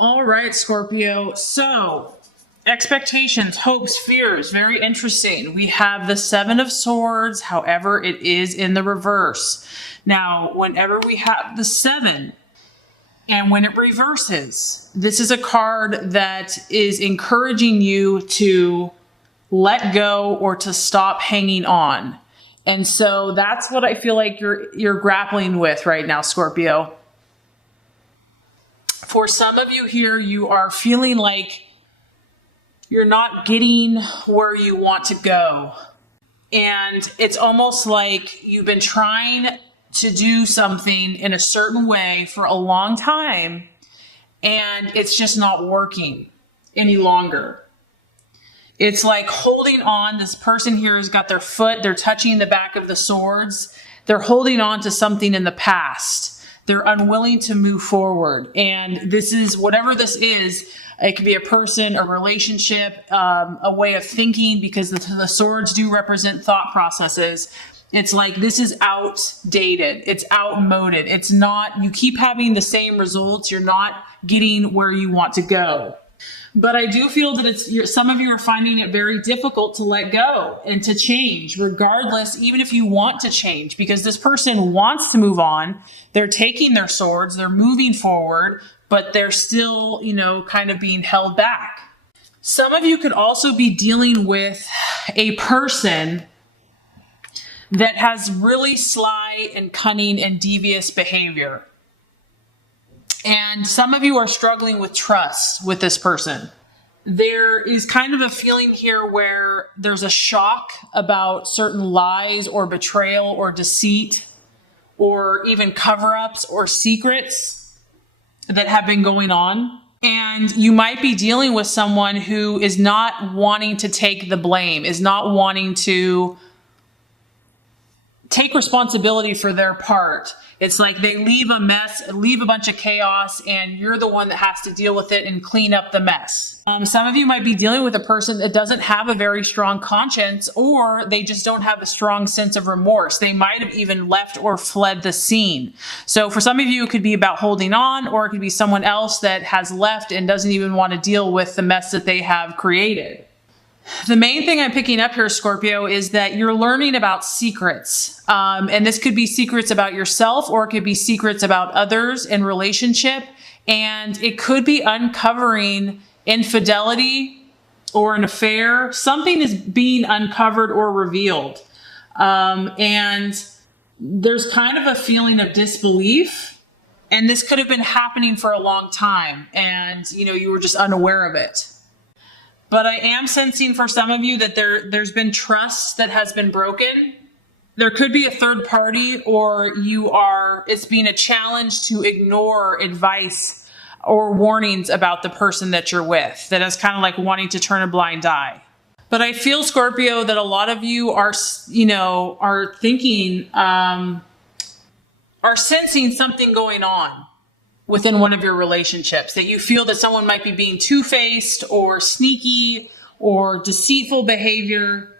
All right, Scorpio. So, expectations, hopes, fears, very interesting. We have the Seven of Swords, however, it is in the reverse. Now, whenever we have the Seven, and when it reverses, this is a card that is encouraging you to let go or to stop hanging on. And so that's what I feel like you're grappling with right now, Scorpio. For some of you here, you are feeling like you're not getting where you want to go. And it's almost like you've been trying to do something in a certain way for a long time, and it's just not working any longer. It's like holding on. This person here has got their foot, they're touching the back of the swords. They're holding on to something in the past. They're unwilling to move forward. And this is, whatever this is, it could be a person, a relationship, a way of thinking, because the swords do represent thought processes. It's like this is outdated. It's outmoded. It's not, you keep having the same results. You're not getting where you want to go. But I do feel that some of you are finding it very difficult to let go and to change, regardless, even if you want to change, because this person wants to move on. They're taking their swords, they're moving forward, but they're still, kind of being held back. Some of you could also be dealing with a person that has really sly and cunning and devious behavior. And some of you are struggling with trust with this person. There is kind of a feeling here where there's a shock about certain lies or betrayal or deceit or even cover-ups or secrets that have been going on. And you might be dealing with someone who is not wanting to take the blame, is not wanting to take responsibility for their part. It's like they leave a mess, leave a bunch of chaos, and you're the one that has to deal with it and clean up the mess. Some of you might be dealing with a person that doesn't have a very strong conscience, or they just don't have a strong sense of remorse. They might have even left or fled the scene. So for some of you, it could be about holding on, or it could be someone else that has left and doesn't even want to deal with the mess that they have created. The main thing I'm picking up here, Scorpio, is that you're learning about secrets. And this could be secrets about yourself, or it could be secrets about others in relationship. And it could be uncovering infidelity or an affair. Something is being uncovered or revealed. And there's kind of a feeling of disbelief. And this could have been happening for a long time. And, you were just unaware of it. But I am sensing for some of you that there's been trust that has been broken. There could be a third party, or it's being a challenge to ignore advice or warnings about the person that you're with, that is kind of like wanting to turn a blind eye. But I feel, Scorpio, that a lot of you are thinking, are sensing something going on within one of your relationships, that you feel that someone might be being two-faced or sneaky or deceitful behavior.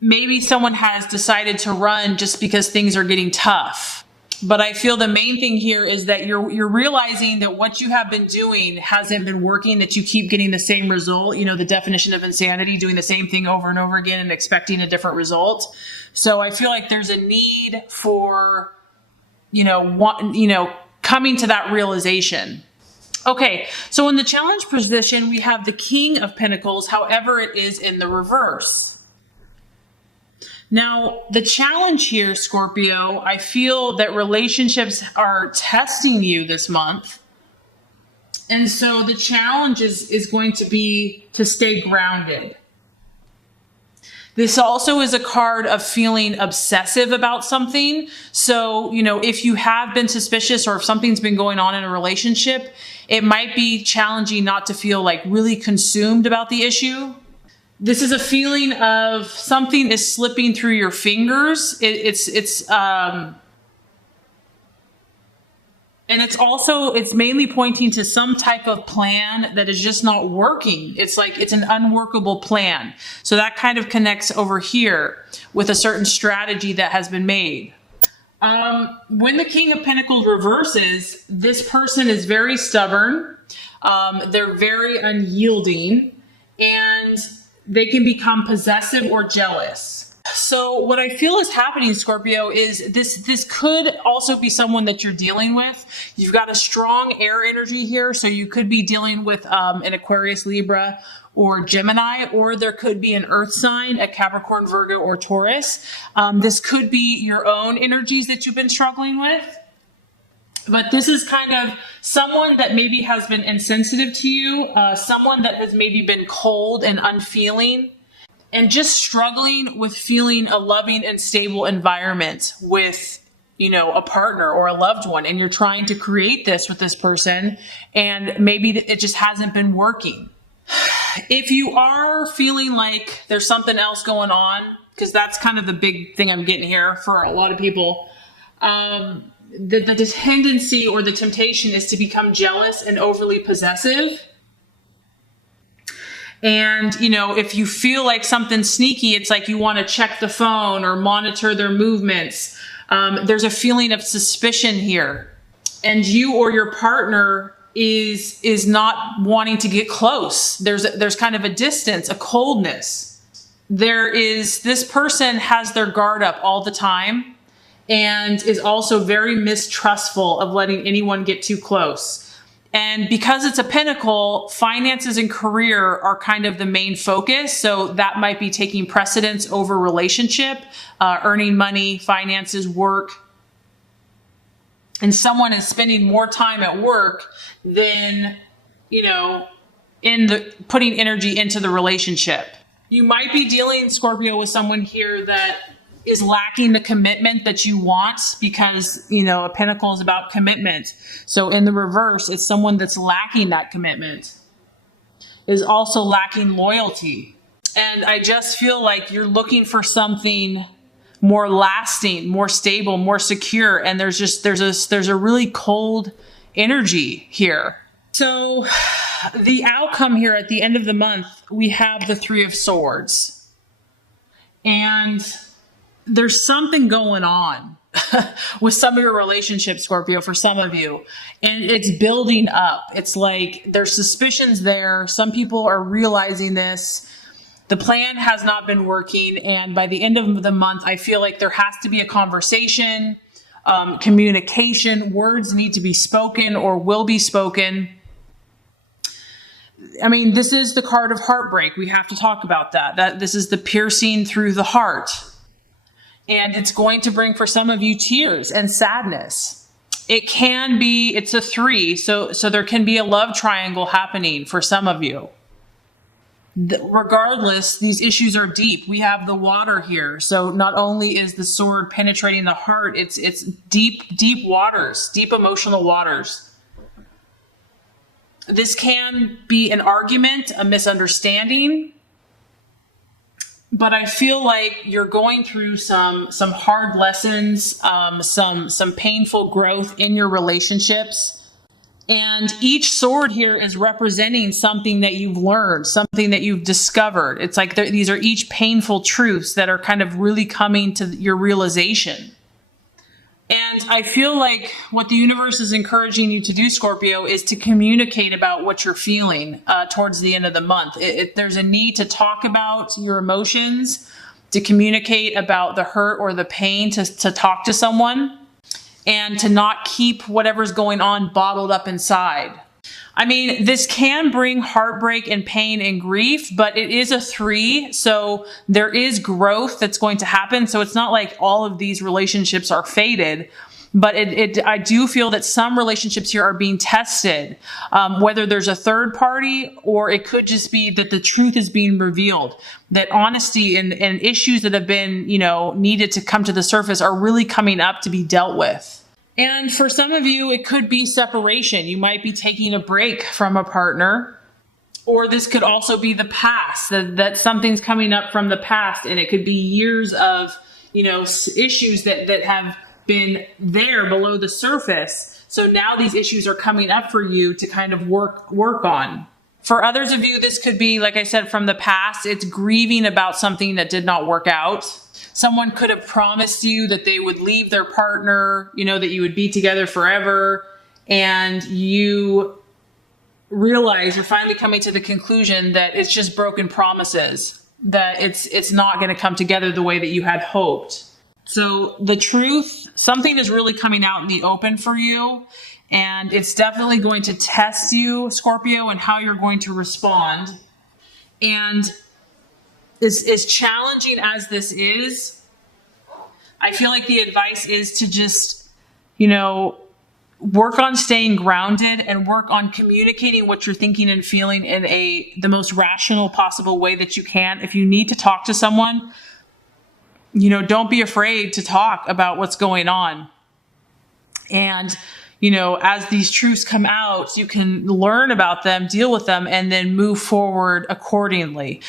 Maybe someone has decided to run just because things are getting tough. But I feel the main thing here is that you're realizing that what you have been doing hasn't been working, that you keep getting the same result. The definition of insanity, doing the same thing over and over again and expecting a different result. So I feel like there's a need for, coming to that realization. Okay, so in the challenge position, we have the King of Pentacles, however, it is in the reverse. Now, the challenge here, Scorpio, I feel that relationships are testing you this month. And so the challenge is going to be to stay grounded. This also is a card of feeling obsessive about something. So, if you have been suspicious, or if something's been going on in a relationship, it might be challenging not to feel like really consumed about the issue. This is a feeling of something is slipping through your fingers. And it's mainly pointing to some type of plan that is just not working. It's like it's an unworkable plan. So that kind of connects over here with a certain strategy that has been made. When the King of Pentacles reverses, this person is very stubborn. They're very unyielding, and they can become possessive or jealous. So what I feel is happening, Scorpio, is this could also be someone that you're dealing with. You've got a strong air energy here, so you could be dealing with an Aquarius, Libra, or Gemini, or there could be an earth sign, a Capricorn, Virgo, or Taurus. This could be your own energies that you've been struggling with. But this is kind of someone that maybe has been insensitive to you, someone that has maybe been cold and unfeeling, and just struggling with feeling a loving and stable environment with, a partner or a loved one. And you're trying to create this with this person, and maybe it just hasn't been working. If you are feeling like there's something else going on, because that's kind of the big thing I'm getting here for a lot of people, the tendency or the temptation is to become jealous and overly possessive. And, if you feel like something's sneaky, it's like you want to check the phone or monitor their movements. There's a feeling of suspicion here. And you or your partner is not wanting to get close. There's kind of a distance, a coldness. This person has their guard up all the time and is also very mistrustful of letting anyone get too close. And because it's a pentacle, finances and career are kind of the main focus. So that might be taking precedence over relationship, earning money, finances, work. And someone is spending more time at work than, putting energy into the relationship. You might be dealing, Scorpio, with someone here that is lacking the commitment that you want, because, a pentacle is about commitment. So in the reverse, it's someone that's lacking that commitment, is also lacking loyalty. And I just feel like you're looking for something more lasting, more stable, more secure. And there's a really cold energy here. So the outcome here at the end of the month, we have the Three of Swords. And there's something going on with some of your relationships, Scorpio, for some of you. And it's building up. It's like there's suspicions there. Some people are realizing this. The plan has not been working. And by the end of the month, I feel like there has to be a conversation, communication. Words need to be spoken or will be spoken. I mean, this is the card of heartbreak. We have to talk about that. This is the piercing through the heart. And it's going to bring for some of you tears and sadness. It's a 3. So there can be a love triangle happening for some of you. Regardless, these issues are deep. We have the water here. So not only is the sword penetrating the heart, it's deep, deep waters, deep emotional waters. This can be an argument, a misunderstanding. But I feel like you're going through some hard lessons, some painful growth in your relationships. And each sword here is representing something that you've learned, something that you've discovered. It's like these are each painful truths that are kind of really coming to your realization. And I feel like what the universe is encouraging you to do, Scorpio, is to communicate about what you're feeling towards the end of the month. There's a need to talk about your emotions, to communicate about the hurt or the pain, to talk to someone, and to not keep whatever's going on bottled up inside. I mean, this can bring heartbreak and pain and grief, but it is a 3. So there is growth that's going to happen. So it's not like all of these relationships are fated, but I do feel that some relationships here are being tested, whether there's a third party, or it could just be that the truth is being revealed, that honesty and issues that have been, needed to come to the surface are really coming up to be dealt with. And for some of you, it could be separation. You might be taking a break from a partner, or this could also be the past, that something's coming up from the past, and it could be years of, issues that have been there below the surface. So now these issues are coming up for you to kind of work on. For others of you, this could be, like I said, from the past. It's grieving about something that did not work out. Someone could have promised you that they would leave their partner, that you would be together forever, and you realize, you're finally coming to the conclusion that it's just broken promises, that it's not going to come together the way that you had hoped. So the truth, something is really coming out in the open for you, and it's definitely going to test you, Scorpio, and how you're going to respond. And as challenging as this is, I feel like the advice is to just, work on staying grounded and work on communicating what you're thinking and feeling in the most rational possible way that you can. If you need to talk to someone, don't be afraid to talk about what's going on. And, as these truths come out, you can learn about them, deal with them, and then move forward accordingly.